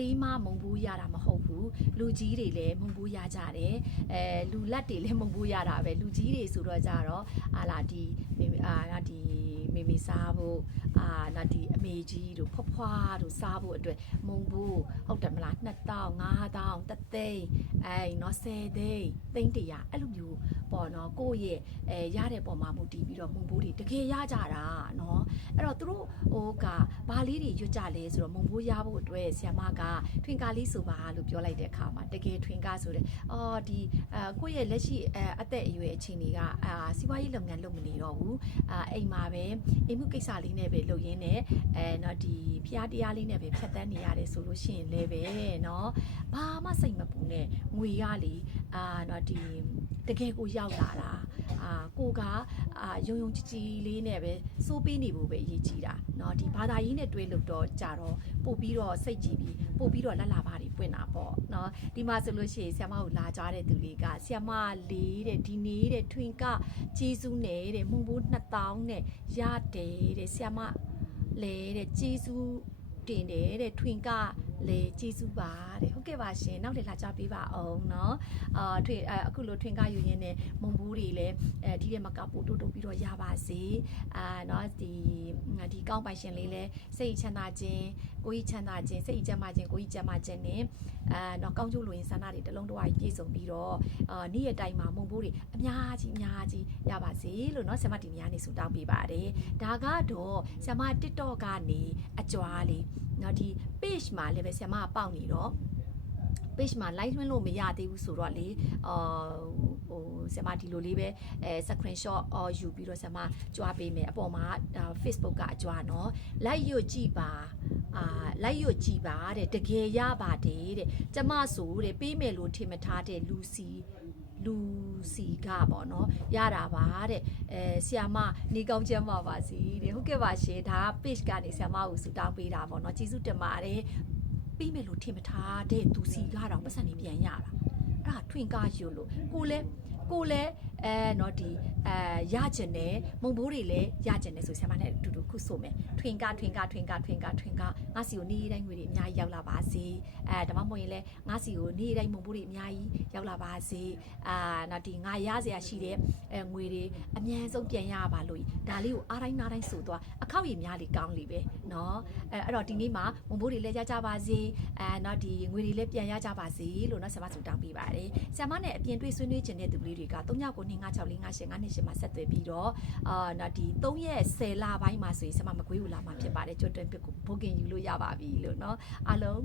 လေးမမုံဘူးရတာမဟုတ်ဘူးလူကြီးတွေလည်းမုံဘူးရကြတယ်လူလက်တွေလည်းမုံဘူးရတာပဲလူကြီးတွေဆိုတော့ကြတော့လာဒီဒီမေစားဖို့လာဒီအမေကြီးတို့ဖွားတို့စားဖို့အတွက်မုံဘူးဟုတ်တယ်မလား2000 5000တသိန်းနော်10သိန်းသိန်း100အဲ့လိုမျိုးပေါ့နော်ကိုယ့်ရဲ့ရတဲ့ပုံမှာမူတည်ပြီးတော့မုံဘူးတွေတကယ်ရကြတာနော်အဲ့တော့သူတို့ကဘာလေးတွေရွတ်ကြလဲဆိုတော့မုံဘူးရဖို့အတွက်ဆီယမကထွင်ကားလေးဆိုပါလို့ပြောလိုက်တဲ့အခါမှာတကယ်ထွင်ကားဆိုတဲ့ဒီကိုယ့်ရဲ့လက်ရှိအသက်အရွယ်အချိန်တွေကစီးပွားရေးလုပ်ငန်းလုပ်မနေတော့ဘူးအိမ်မှာပဲအိမ်မှုကိစ္စလေးနဲ့ပဲလုပ်ရင်းနဲ့နော်ဒီဖျားတရားလေးနဲ့ပဲဖြတ်တန်းနေရတယ်ဆိုလို့ရှိရင်လည်းပဲနော်ဘာမှစိတ်မပူနဲ့ငွေရလေနော်ဒီတကယ်ကိုရောက်လာတာကိုကယုံယုံကြည်ကြည်လေးနဲ့ပဲစိုးပေးနေဖို့ပဲအရေးကြီးတာเนาะဒီဘာသာရေးနဲ့တွဲလို့တော့ကြတော့ပို့ပြီးတော့စိတ်ကြည်ပြီးပို့ပြီးတော့လက်လာပါတွေပွင့်တာပေါ့เนาะဒီမှာဆိုလို့ရှိရင်ဆ iam မကိုလာကြတဲ့သူတွေကဆ iam မလေးတဲ့ဒီနေ့တဲ့ထွင်ကကျေးဇူးနဲ့တဲ့မုံဘိုး2000နဲ့ရတယ်တဲ့ဆ iam မလဲတဲ့ကျေးဇူးတင်တယ်တဲ့ထွင်ကလေကျေးဇူးပါတဲ့ဟုတ်ကဲ့ပါရှင်နောက်လည်းလာကြပေးပါအောင်เนาะထွင်အခုလိုထွင်ကယူရင်းနဲ့မုံဘူးတွေလည်းဒီထဲမှာကပို့တိုးပြီးတော့ရပါစေเนาะဒီကောင်းပိုင်ရှင်လေးလည်းစိတ်ချမ်းသာခြင်းကိုကြီးချမ်းသာခြင်းစိတ်ကျန်းမာခြင်းကိုကြီးကျန်းမာခြင်းနဲ့เนาะကောင်းကျိုးလိုရင်းဆန္ဒတွေတလုံးတစ်ဝါးပြည့်စုံပြီးတော့နေ့ရက်တိုင်းမှာမုံဘူးတွေအများကြီးရပါစေလို့เนาะဆ iam ဒီနေရာနေဆုတောင်းပေးပါတယ်ဒါကတော့ဆ iam TikTok ကနေအကြွားလေးเนาะဒီ page မှာလည်းပဲဆ iam ပေါက်နေတော့ page မှာ live လွှင့်လို့မရသေးဘူးဆိုတော့လေဆ iam ဒီလိုလေးပဲ screenshot ယူပြီးတော့ဆ iam ကြွားပေးမယ်အပေါ်မှာ Facebook ကအကြွားเนาะ like ရွတ်ကြည့်ပါlike ရွတ်ကြည့်ပါတဲ့တကယ်ရပါတယ်တဲ့ကျမဆိုတဲ့ပေးမယ်လို့ထင်မထားတဲ့လူစီကပေါ့နော်ရတာပါတဲ့ဆ iam နေကောင်းချမ်းပါစီတဲ့ဟုတ်ကဲ့ပါရှင်ဒါ page ကနေဆ iam ကိုဆူတောင်းပေးတာပေါ့နော်ကျေးဇူးတင်ပါတယ်ပြီးမယ်လို့ထင်မထားတဲ့သူစီကတော့ပတ်စံနေပြန်ရတာအဲ့ဒါထွင်ကားယူလို့ကိုလည်းနော်ဒီရကျင်တယ်မုံဘိုးတွေလည်းရကျင်တယ်ဆိုဆ iam နဲ့အတူတူခုဆိုမယ်ထွင်ကားငါစီကိုနေ့တိုင်းငွေတွေအများကြီးရောက်လာပါစေဒါမှမဟုတ်ရင်လည်းငါစီကိုနေ့တိုင်းမုံဘိုးတွေအများကြီးရောက်လာပါစေနော်ဒီငါရစရာရှိတဲ့ငွေတွေအများဆုံးပြန်ရပါလို့ဒါလေးကိုအားတိုင်းနားတိုင်းဆိုသွားအခောက်ရည်များလေးကောင်းလေးပဲနော်အဲ့တော့ဒီနေ့မှာမုံဘိုးတွေလည်းရကြပါစေနော်ဒီငွေတွေလည်းပြန်ရကြပါစေလို့နော်ဆ iam ဆုတောင်းပေးပါတယ်ဆ iam နဲ့အပြင်တွေ့ဆွေးနွေးခြင်းတဲ့သူလေးတွေက3992564558နဲ့ဆက်သွယ်ပြီးတော့နော်ဒီ3ရက်10လပိုင်းမှာဆိုရင်ဆ iam မကွေးကိုလာမှာဖြစ်ပါတယ်ကြွတွင်ဘိုကင်ယူလို့ရပါပြီလို့နော်အားလုံး